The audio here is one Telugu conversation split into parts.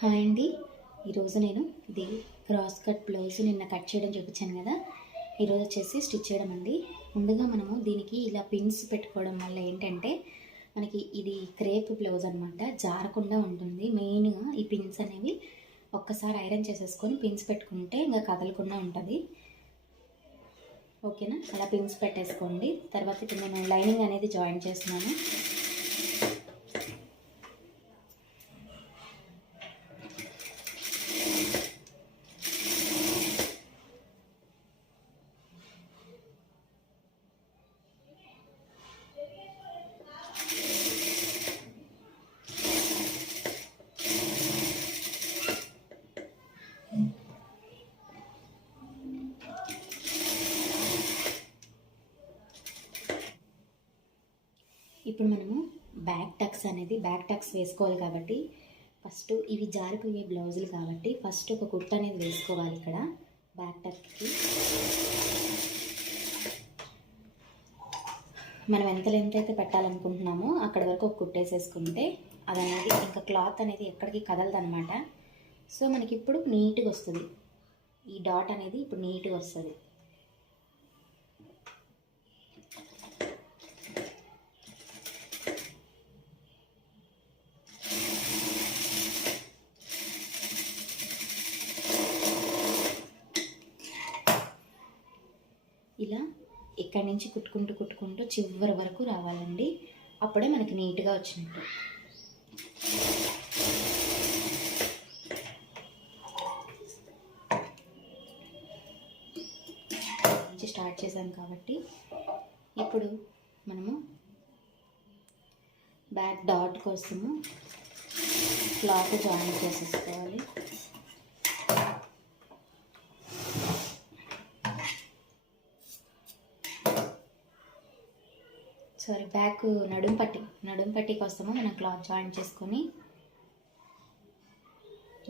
హాయ్ అండి. ఈరోజు నేను ఇది క్రాస్ కట్ బ్లౌజ్ నిన్న కట్ చేయడం చూపించాను కదా. ఈరోజు వచ్చేసి స్టిచ్ చేయడం అండి. ముందుగా మనము దీనికి ఇలా పిన్స్ పెట్టుకోవడం వల్ల ఏంటంటే మనకి ఇది క్రేప్ బ్లౌజ్ అనమాట, జారకుండా ఉంటుంది. మెయిన్గా ఈ పిన్స్ అనేవి ఒక్కసారి ఐరన్ చేసేసుకొని పిన్స్ పెట్టుకుంటే ఇంకా కదలకుండా ఉంటుంది. ఓకేనా? అలా పిన్స్ పెట్టేసుకోండి. తర్వాత ఇప్పుడు నేను లైనింగ్ అనేది జాయిన్ చేస్తున్నాను. ఇప్పుడు మనము బ్యాక్ టక్స్ వేసుకోవాలి కాబట్టి ఫస్ట్ ఇవి జారిపోయే బ్లౌజులు కాబట్టి ఫస్ట్ ఒక కుట్ట అనేది వేసుకోవాలి. ఇక్కడ బ్యాక్ టక్కి మనం ఎంత లెంత్ అయితే పెట్టాలనుకుంటున్నామో అక్కడ వరకు ఒక కుట్టేసేసుకుంటే అది అనేది ఇంకా క్లాత్ అనేది ఎక్కడికి కదలదనమాట. సో మనకి ఇప్పుడు నీట్గా వస్తుంది. ఈ డాట్ అనేది ఇప్పుడు నీట్గా వస్తుంది. ఇలా ఇక్కడి నుంచి కుట్టుకుంటూ చివరి వరకు రావాలండి. అప్పుడే మనకి నీట్గా వచ్చినట్టు. నుంచి స్టార్ట్ చేసాం కాబట్టి ఇప్పుడు మనము బ్యాక్ డాట్ కోసము క్లాత్ జాయిన్ చేసేసుకోవాలి. బ్యాక్ నడుం పట్టి కోసము మనం క్లాత్ జాయిన్ చేసుకొని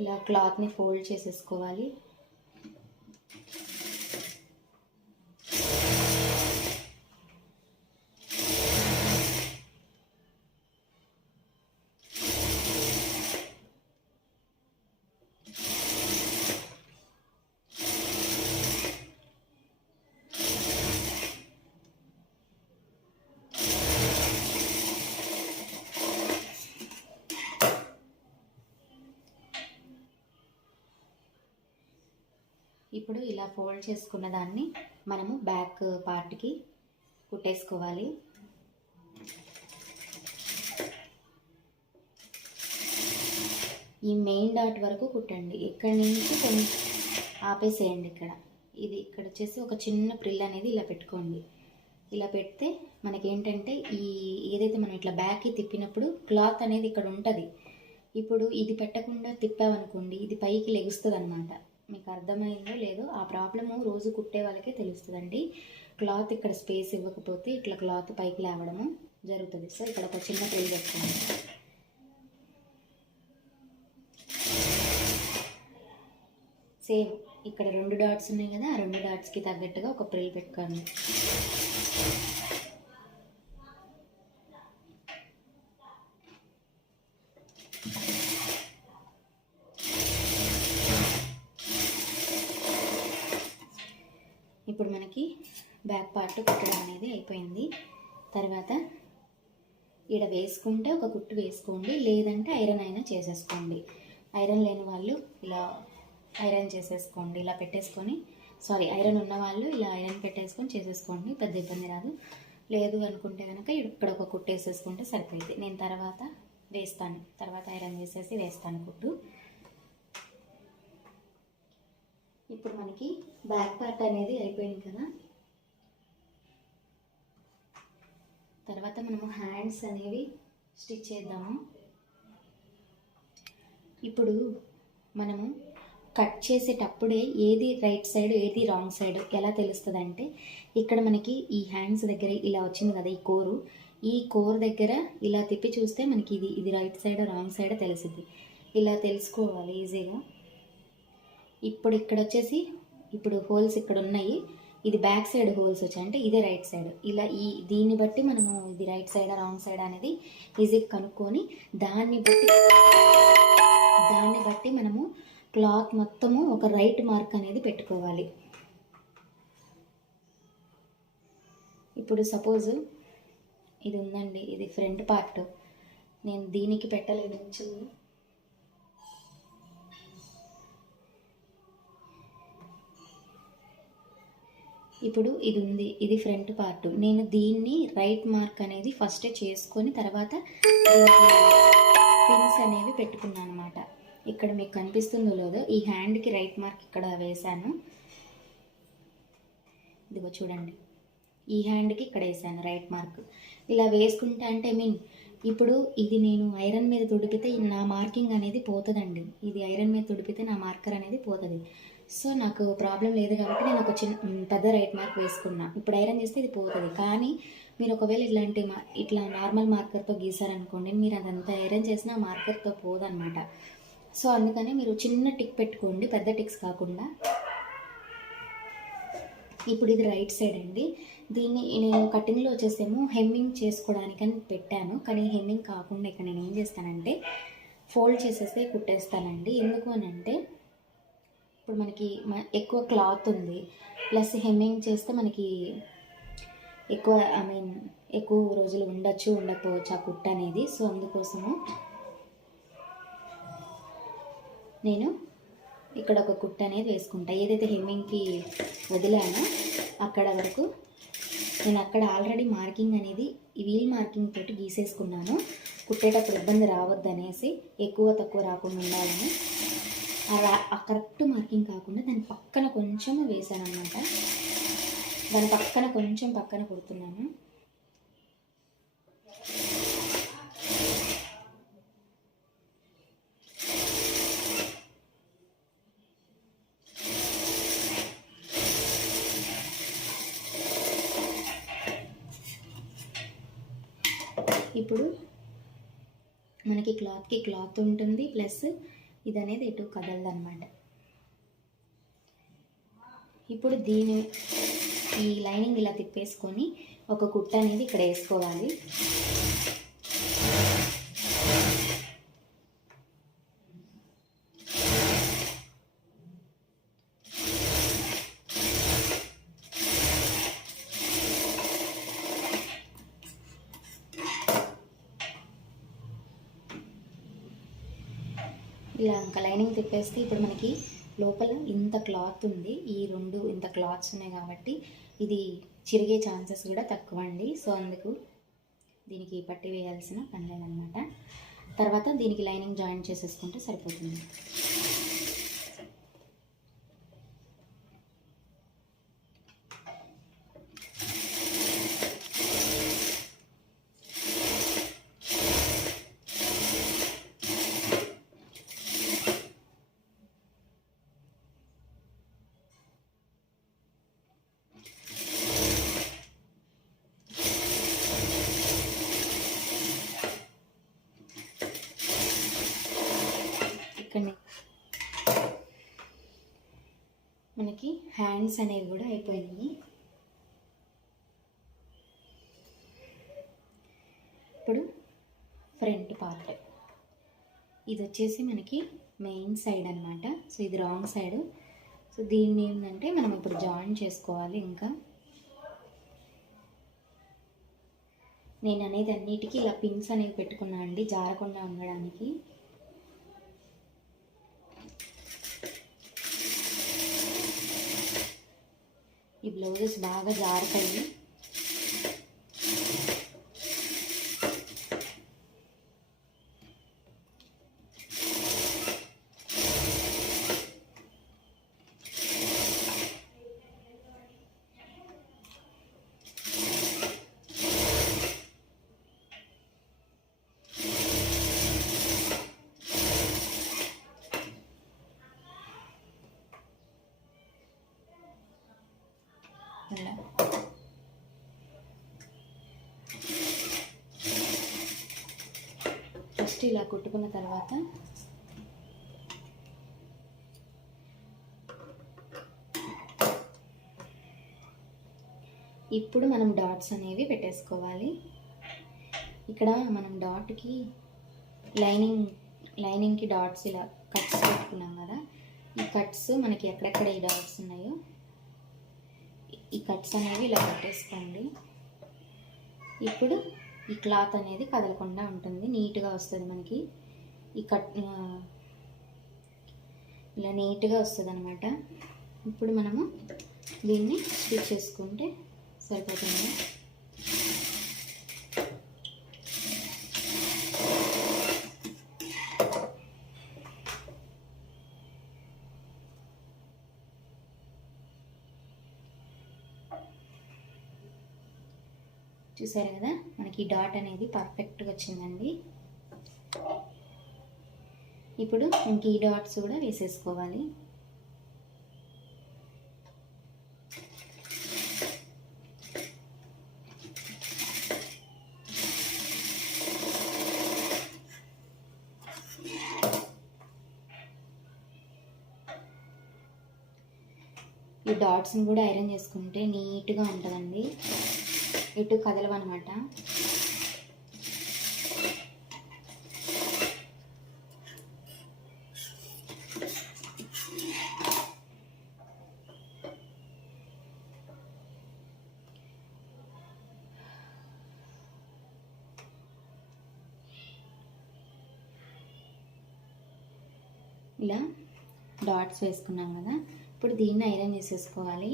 ఇలా క్లాత్ని ఫోల్డ్ చేసేసుకోవాలి. ఇప్పుడు ఇలా ఫోల్డ్ చేసుకున్న దాన్ని మనము బ్యాక్ పార్ట్కి కుట్టేసుకోవాలి. ఈ మెయిన్ డాట్ వరకు కుట్టండి. ఇక్కడి నుంచి కొంచెం ఆపేసేయండి. ఇక్కడ వచ్చేసి ఒక చిన్న ప్రిల్ అనేది ఇలా పెట్టుకోండి. ఇలా పెడితే మనకేంటంటే ఏదైతే మనం ఇట్లా బ్యాక్కి తిప్పినప్పుడు క్లాత్ అనేది ఇక్కడ ఉంటుంది. ఇప్పుడు ఇది పెట్టకుండా తిప్పామనుకోండి, ఇది పైకి లెగుస్తుంది అనమాట. మీకు అర్థమైందో లేదో ఆ ప్రాబ్లము రోజు కుట్టే వాళ్ళకే తెలుస్తుందండి. క్లాత్ ఇక్కడ స్పేస్ ఇవ్వకపోతే ఇట్లా క్లాత్ పైకి లేవడము జరుగుతుంది. సో ఇక్కడ ఒక చిన్న ప్రిల్ పెట్టుకోండి. సేమ్ ఇక్కడ 2 డాట్స్ ఉన్నాయి కదా, ఆ 2 డాట్స్కి తగ్గట్టుగా ఒక ప్రిల్ పెట్టుకోండి. ఇప్పుడు మనకి బ్యాక్ పార్ట్ కుట్టడం అనేది అయిపోయింది. తర్వాత ఈడ వేసుకుంటే ఒక కుట్టు వేసుకోండి, లేదంటే ఐరన్ అయినా చేసేసుకోండి. ఐరన్ లేని వాళ్ళు ఇలా ఐరన్ చేసేసుకోండి. ఇలా పెట్టేసుకొని ఐరన్ ఉన్న వాళ్ళు ఇలా ఐరన్ పెట్టేసుకొని చేసేసుకోండి, పెద్ద ఇబ్బంది రాదు. లేదు అనుకుంటే కనుక ఇక్కడ ఒక కుట్టు వేసేసుకుంటే సరిపోయింది. నేను తర్వాత ఐరన్ వేసేసి వేస్తాను కుట్టు. ఇప్పుడు మనకి బ్యాక్ పార్ట్ అనేది అయిపోయింది కదా. తర్వాత మనము హ్యాండ్స్ అనేవి స్టిచ్ చేద్దాము. ఇప్పుడు మనము కట్ చేసేటప్పుడే ఏది రైట్ సైడ్ ఏది రాంగ్ సైడ్ ఎలా తెలుస్తుంది అంటే, ఇక్కడ మనకి ఈ హ్యాండ్స్ దగ్గర ఇలా వచ్చింది కదా, ఈ కోర్ దగ్గర ఇలా తిప్పి చూస్తే మనకి ఇది రైట్ సైడ్ రాంగ్ సైడ్ తెలుస్తుంది. ఇలా తెలుసుకోవాలి ఈజీగా. ఇప్పుడు ఇక్కడ వచ్చేసి హోల్స్ ఇక్కడ ఉన్నాయి. ఇది బ్యాక్ సైడ్ హోల్స్ వచ్చాయి అంటే ఇదే రైట్ సైడ్. ఇలా దీన్ని బట్టి మనము ఇది రైట్ సైడ్ రాంగ్ సైడ్ అనేది ఈజీగా కనుక్కొని దాన్ని బట్టి క్లాత్ మొత్తము ఒక రైట్ మార్క్ అనేది పెట్టుకోవాలి. ఇప్పుడు సపోజ్ ఇది ఉందండి, ఇది ఫ్రంట్ పార్ట్, నేను దీనికి పెట్టలేదు. ఇప్పుడు ఇది ఉంది, ఇది ఫ్రంట్ పార్ట్. నేను దీన్ని రైట్ మార్క్ అనేది ఫస్టే చేసుకొని తర్వాత పిన్స్ అనేవి పెట్టుకున్నాను అనమాట. ఇక్కడ మీకు కనిపిస్తుందో లేదో, ఈ హ్యాండ్కి రైట్ మార్క్ ఇక్కడ వేశాను. ఇదిగో చూడండి, ఈ హ్యాండ్కి ఇక్కడ వేసాను రైట్ మార్క్. ఇలా వేసుకుంటే అంటే ఇప్పుడు ఇది నేను ఐరన్ మీద తుడిపితే నా మార్కింగ్ అనేది పోతుందండి. ఇది ఐరన్ మీద తుడిపితే నా మార్కర్ అనేది పోతుంది. సో నాకు ప్రాబ్లం లేదు కాబట్టి నేను ఒక పెద్ద రైట్ మార్క్ వేసుకున్నా. ఇప్పుడు ఐరన్ చేస్తే ఇది పోతుంది. కానీ మీరు ఒకవేళ ఇట్లా నార్మల్ మార్కర్తో గీసారనుకోండి, మీరు అదంతా ఐరన్ చేసిన మార్కర్తో పోదన్నమాట. సో అందుకని మీరు చిన్న టిక్ పెట్టుకోండి, పెద్ద టిక్స్ కాకుండా. ఇప్పుడు ఇది రైట్ సైడ్ అండి. దీన్ని నేను కటింగ్లో వచ్చేసేమో హెమ్మింగ్ చేసుకోవడానికని పెట్టాను. కానీ హెమ్మింగ్ కాకుండా ఇక్కడ నేను ఏం చేస్తానంటే ఫోల్డ్ చేసేస్తే కుట్టేస్తానండి. ఎందుకు అని అంటే ఇప్పుడు మనకి ఎక్కువ క్లాత్ ఉంది, ప్లస్ హెమ్మింగ్ చేస్తే మనకి ఎక్కువ రోజులు ఉండకపోవచ్చు ఆ కుట్ట అనేది. సో అందుకోసము నేను ఇక్కడ ఒక కుట్ట అనేది వేసుకుంటా. ఏదైతే హెమ్మింగ్కి వదిలానో అక్కడ వరకు నేను అక్కడ ఆల్రెడీ మార్కింగ్ అనేది ఈ వీల్ మార్కింగ్ తోటి గీసేసుకున్నాను. కుట్టేటప్పుడు ఇబ్బంది రావద్దనేసి, ఎక్కువ తక్కువ రాకుండా ఉండాలని ఆ కరెక్ట్ మార్కింగ్ కాకుండా దాని పక్కన కొంచెం వేసాను అనమాట. దాని పక్కన కొంచెం పక్కన కుడుతున్నాను. ఇప్పుడు మనకి క్లాత్కి క్లాత్ ఉంటుంది, ప్లస్ ఇది అనేది ఎటు కదలదన్నమాట. ఇప్పుడు ఈ లైనింగ్ ఇలా తిప్పేసుకొని ఒక కుట్ట అనేది ఇక్కడ వేసుకోవాలి. ఇలా ఇంకా లైనింగ్ తిప్పేస్తే ఇప్పుడు మనకి లోపల ఇంత క్లాత్ ఉంది, ఇంత క్లాత్స్ ఉన్నాయి కాబట్టి ఇది చిరిగే ఛాన్సెస్ కూడా తక్కువ అండి. సో అందుకు దీనికి పట్టి వేయాల్సిన పని లేదనమాట. తర్వాత దీనికి లైనింగ్ జాయిన్ చేసేసుకుంటే సరిపోతుంది. మనకి హ్యాండ్స్ అనేవి కూడా అయిపోయినాయి. ఇప్పుడు ఫ్రంట్ పార్ట్ ఇది వచ్చేసి మనకి మెయిన్ సైడ్ అనమాట. సో ఇది రాంగ్ సైడ్. సో దీన్ని ఏంటంటే మనం ఇప్పుడు జాయిన్ చేసుకోవాలి. ఇంకా నేను అనేది అన్నిటికీ ఇలా పిన్స్ అనేవి పెట్టుకున్నా అండి, జారకుండా ఉండడానికి. ఈ బ్లౌజెస్ బాగా జారుతాయి. ఫస్ట్ ఇలా కుట్టుకున్న తర్వాత ఇప్పుడు మనం డాట్స్ అనేవి పెట్టేసుకోవాలి. ఇక్కడ మనం డాట్కి లైనింగ్కి డాట్స్ ఇలా కట్స్ పెట్టుకున్నాం కదా, ఈ కట్స్ మనకి ఎక్కడెక్కడ ఈ డాట్స్ ఉన్నాయో ఈ కట్స్ అనేవి ఇలా పెట్టేసుకోండి. ఇప్పుడు ఈ క్లాత్ అనేది కదలకుండా ఉంటుంది, నీట్గా వస్తుంది మనకి. ఈ కట్ ఇలా నీట్గా వస్తుంది అనమాట. ఇప్పుడు మనము దీన్ని స్టిచ్ చేసుకుంటే సరిపోతుంది. చూసారు కదా, మనకి డాట్ అనేది పర్ఫెక్ట్గా వచ్చిందండి. ఇప్పుడు ఇంక ఈ డాట్స్ కూడా వేసేసుకోవాలి. ఈ డాట్స్ని కూడా ఐరన్ చేసుకుంటే నీట్గా ఉంటుందండి, ఎటు కదలవన్నమాట. ఇలా డాట్స్ వేసుకున్నాం కదా, ఇప్పుడు దీన్ని ఐరన్ చేసేసుకోవాలి.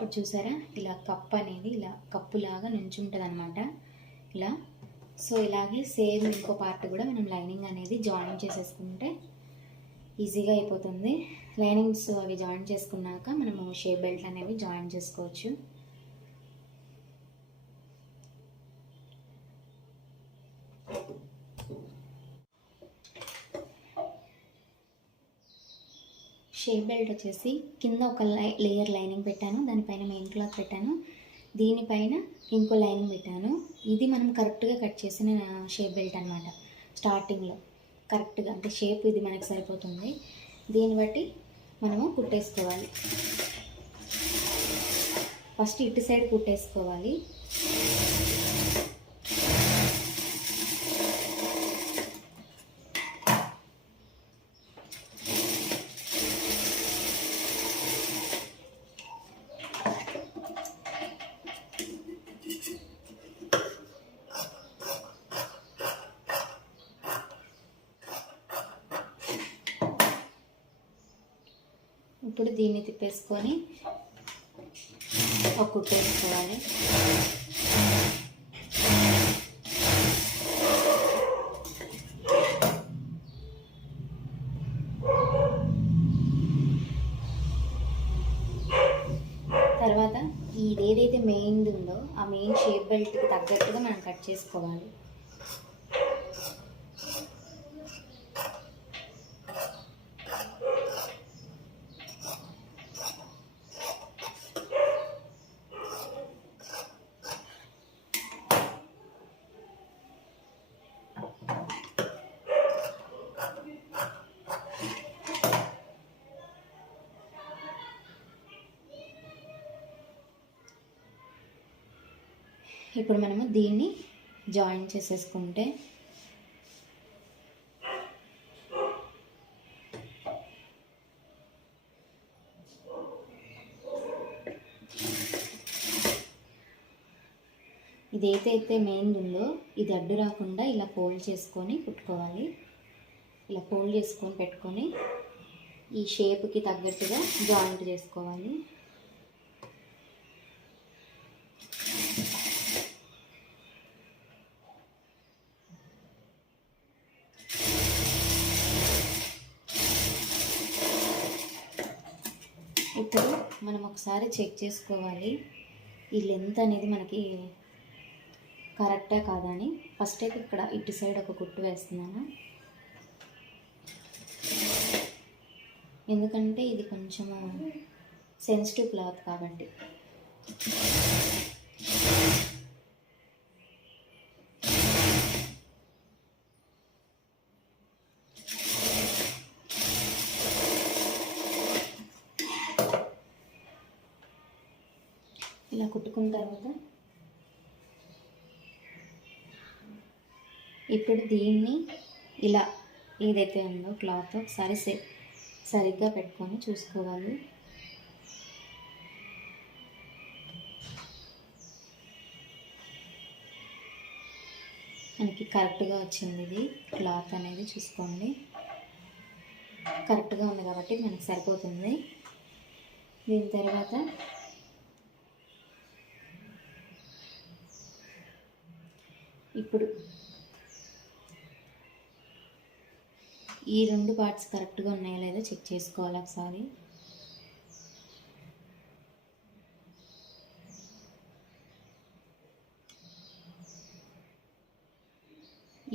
ఇప్పుడు చూసారా, ఇలా కప్ అనేది ఇలా కప్పులాగా నుంచుంటుంది అనమాట ఇలా. సో ఇలాగే సేమ్ ఇంకో పార్ట్ కూడా మనం లైనింగ్ అనేది జాయిన్ చేసేసుకుంటే ఈజీగా అయిపోతుంది. లైనింగ్స్ అవి జాయిన్ చేసుకున్నాక మనము షేప్ బెల్ట్ అనేవి జాయిన్ చేసుకోవచ్చు. షేప్ బెల్ట్ వచ్చేసి కింద ఒక లేయర్ లైనింగ్ పెట్టాను, దానిపైన మెయిన్ క్లాత్ పెట్టాను, దీనిపైన ఇంకో లైనింగ్ పెట్టాను. ఇది మనం కరెక్ట్గా కట్ చేసిన షేప్ బెల్ట్ అనమాట. స్టార్టింగ్లో కరెక్ట్గా అంటే షేప్ ఇది మనకి సరిపోతుంది. దీన్ని బట్టి మనము కుట్టేసుకోవాలి. ఫస్ట్ ఇటు సైడ్ కుట్టేసుకోవాలి. ఇప్పుడు దీన్ని తిప్పేసుకొని ఒక కుట్టేసుకోవాలి. తర్వాత ఇది ఏదైతే మెయిన్ ఉందో ఆ మెయిన్ షేప్ బెల్ట్కి తగ్గట్టుగా మనం కట్ చేసుకోవాలి. ఇప్పుడు మనము దీన్ని జాయిన్ చేసేసుకుంటే ఇదైతే మెయిన్ ఉందో ఇది అడ్డు రాకుండా ఇలా ఫోల్డ్ చేసుకొని కుట్టుకోవాలి. ఇలా ఫోల్డ్ చేసుకొని పెట్టుకొని ఈ షేప్కి తగ్గట్టుగా జాయింట్ చేసుకోవాలి. ఇప్పుడు మనం ఒకసారి చెక్ చేసుకోవాలి ఈ లెంత్ అనేది మనకి కరెక్టా కాదా అని. ఫస్ట్ అయితే ఇక్కడ ఇటు సైడ్ ఒక కుట్టు వేస్తున్నాను, ఎందుకంటే ఇది కొంచెము సెన్సిటివ్ క్లాత్ కాబట్టి. ఇలా కుట్టుకున్న తర్వాత ఇప్పుడు దీన్ని ఇలా ఏదైతే ఉందో క్లాత్ ఒకసారి సరిగ్గా పెట్టుకొని చూసుకోవాలి. మనకి కరెక్ట్గా వచ్చింది, ఇది క్లాత్ అనేది చూసుకోండి. కరెక్ట్గా ఉంది కాబట్టి మనకి సరిపోతుంది. దీని తర్వాత ఇప్పుడు ఈ రెండు పార్ట్స్ కరెక్ట్గా ఉన్నాయో లేదో చెక్ చేసుకోవాలి ఒకసారి.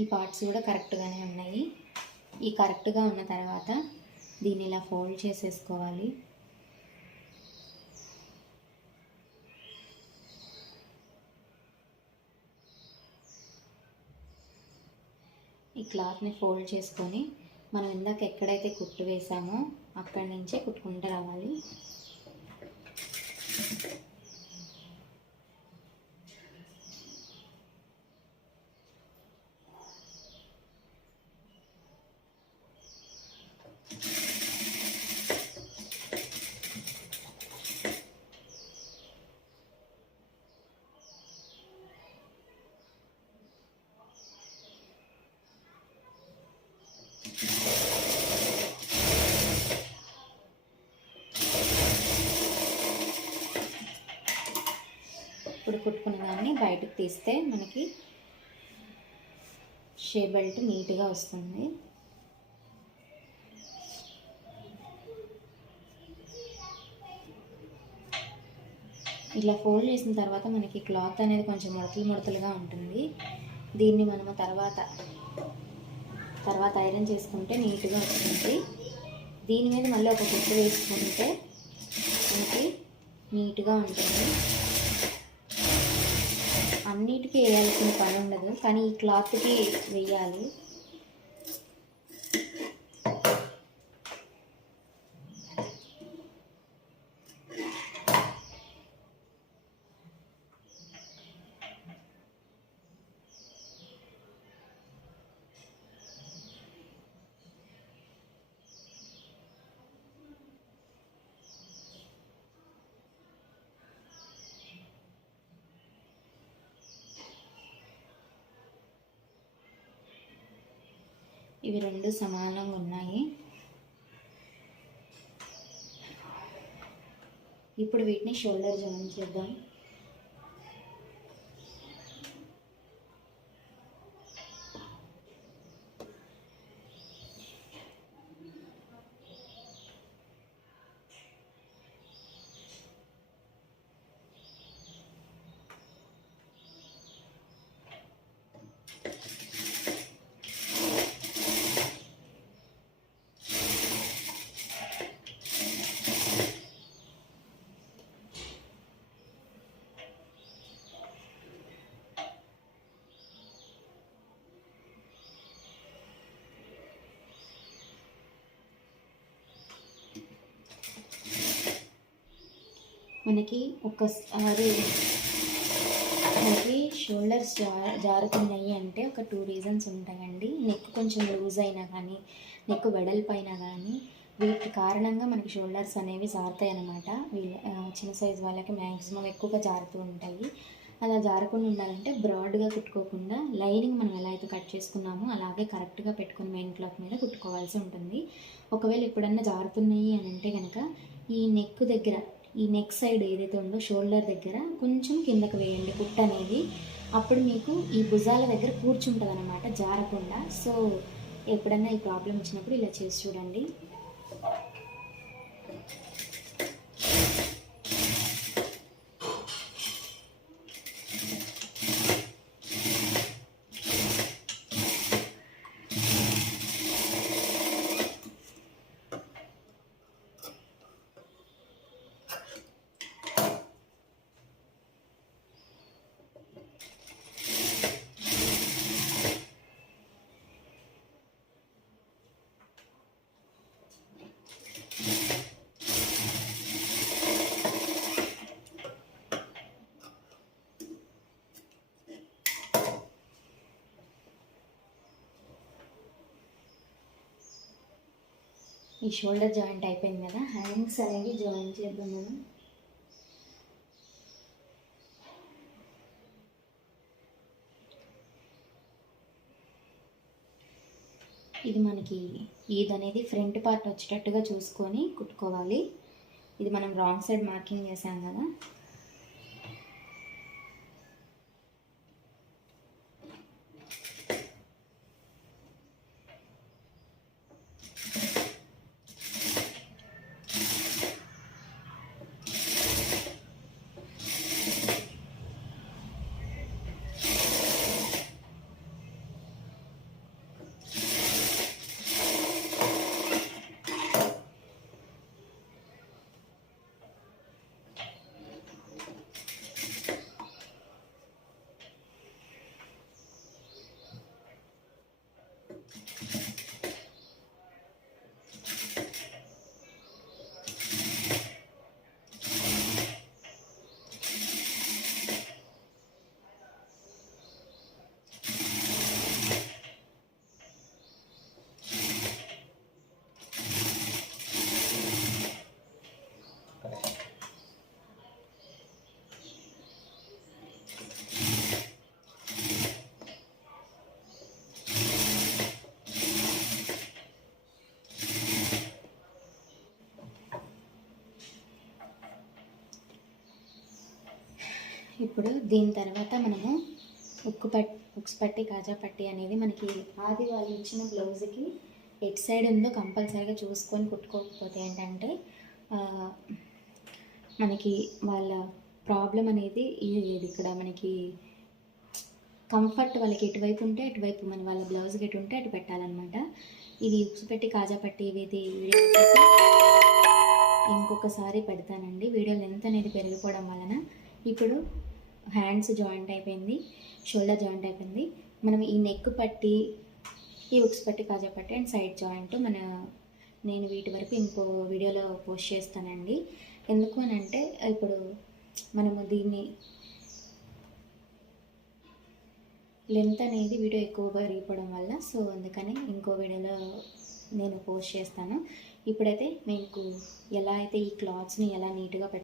ఈ పార్ట్స్ కూడా కరెక్ట్గానే ఉన్నాయి. ఈ కరెక్ట్గా ఉన్న తర్వాత దీన్ని ఇలా ఫోల్డ్ చేసేసుకోవాలి. ఈ క్లాత్ని ఫోల్డ్ చేసుకొని మనం ఇందాక ఎక్కడైతే కుట్టు వేసామో అక్కడి నుంచే కుట్టుకుంటూ రావాలి. ఇప్పుడు కుట్టుకున్న దాన్ని బయటకు తీస్తే మనకి షే బెల్ట్ నీట్గా వస్తుంది. ఇలా ఫోల్డ్ చేసిన తర్వాత మనకి క్లాత్ అనేది కొంచెం ముడతలుగా ఉంటుంది. దీన్ని మనము తర్వాత ఐరన్ చేసుకుంటే నీట్గా వస్తుంది. దీని మీద మళ్ళీ ఒక కుట్టు వేసుకుంటే మనకి నీట్గా ఉంటుంది. అన్నిటికీ వేయాల్సిన పని ఉండదు, కానీ ఈ క్లాత్కి వేయాలి. ఇవి రెండు సమానంగా ఉన్నాయి. ఇప్పుడు వీటిని షోల్డర్ జాయిన్ చేద్దాం. మనకి ఒకసారి మనకి షోల్డర్స్ జారుతున్నాయి అంటే ఒక 2 రీజన్స్ ఉంటాయండి. నెక్ కొంచెం లూజ్ అయినా కానీ, నెక్ వెడల్పు అయినా కానీ, వీటి కారణంగా మనకి షోల్డర్స్ అనేవి జారుతాయి అన్నమాట. చిన్న సైజు వాళ్ళకి మ్యాక్సిమం ఎక్కువగా జారుతూ ఉంటాయి. అలా జారకుండా ఉండాలంటే బ్రాడ్గా కుట్టుకోకుండా లైనింగ్ మనం ఎలా అయితే కట్ చేసుకున్నామో అలాగే కరెక్ట్గా పెట్టుకుని మెయిన్ క్లాత్ మీద కుట్టుకోవాల్సి ఉంటుంది. ఒకవేళ ఎప్పుడన్నా జారుతున్నాయి అని అంటే కనుక ఈ నెక్ దగ్గర, ఈ నెక్ సైడ్ ఏదైతే ఉందో షోల్డర్ దగ్గర కొంచెం కిందకు వేయండి కుట్టు అనేది. అప్పుడు మీకు ఈ భుజాల దగ్గర కూర్చుంటుంది అన్నమాట, జారకుండా. సో ఎప్పుడన్నా ఈ ప్రాబ్లం వచ్చినప్పుడు ఇలా చేసి చూడండి. ఈ షోల్డర్ జాయింట్ అయిపోయింది కదా, హ్యాండ్స్ అనేవి జాయిన్ చేద్దాం మనం. ఇది మనకి ఇది అనేది ఫ్రంట్ పార్ట్ వచ్చేటట్టుగా చూసుకొని కుట్టుకోవాలి. ఇది మనం రాంగ్ సైడ్ మార్కింగ్ చేసాం కదా, ఇప్పుడు దీని తర్వాత మనము ఉక్స్ పట్టి కాజా పట్టి అనేది మనకి ఆది వాళ్ళు ఇచ్చిన బ్లౌజ్కి ఎట్ సైడ్ ఉందో కంపల్సరీగా చూసుకొని కుట్టుకోకపోతే ఏంటంటే మనకి వాళ్ళ ప్రాబ్లం అనేది ఇది ఇక్కడ మనకి కంఫర్ట్ వాళ్ళకి ఎటువైపు ఉంటే అటువైపు మన వాళ్ళ బ్లౌజ్కి ఎటు ఉంటే అటు పెట్టాలన్నమాట. ఇది ఉక్స్ పెట్టి కాజా పట్టి ఇది వీడియో వచ్చేసి ఇంకొకసారి పెడతానండి, వీడియో లెంత్ అనేది పెరిగిపోవడం వలన. ఇప్పుడు హ్యాండ్స్ జాయింట్ అయిపోయింది, షోల్డర్ జాయింట్ అయిపోయింది. మనం ఈ నెక్ పట్టి ఈ ఉక్స్ పట్టి కాజా పట్టి అండ్ సైడ్ జాయింట్ నేను వీటి వరకు ఇంకో వీడియోలో పోస్ట్ చేస్తానండి. ఎందుకు అని అంటే ఇప్పుడు మనము దీన్ని లెంత్ అనేది వీడియో ఎక్కువ పెరిగిపోవడం వల్ల, సో అందుకని ఇంకో వీడియోలో నేను పోస్ట్ చేస్తాను. ఇప్పుడైతే మీకు ఎలా అయితే ఈ క్లాత్స్ని ఎలా నీట్గా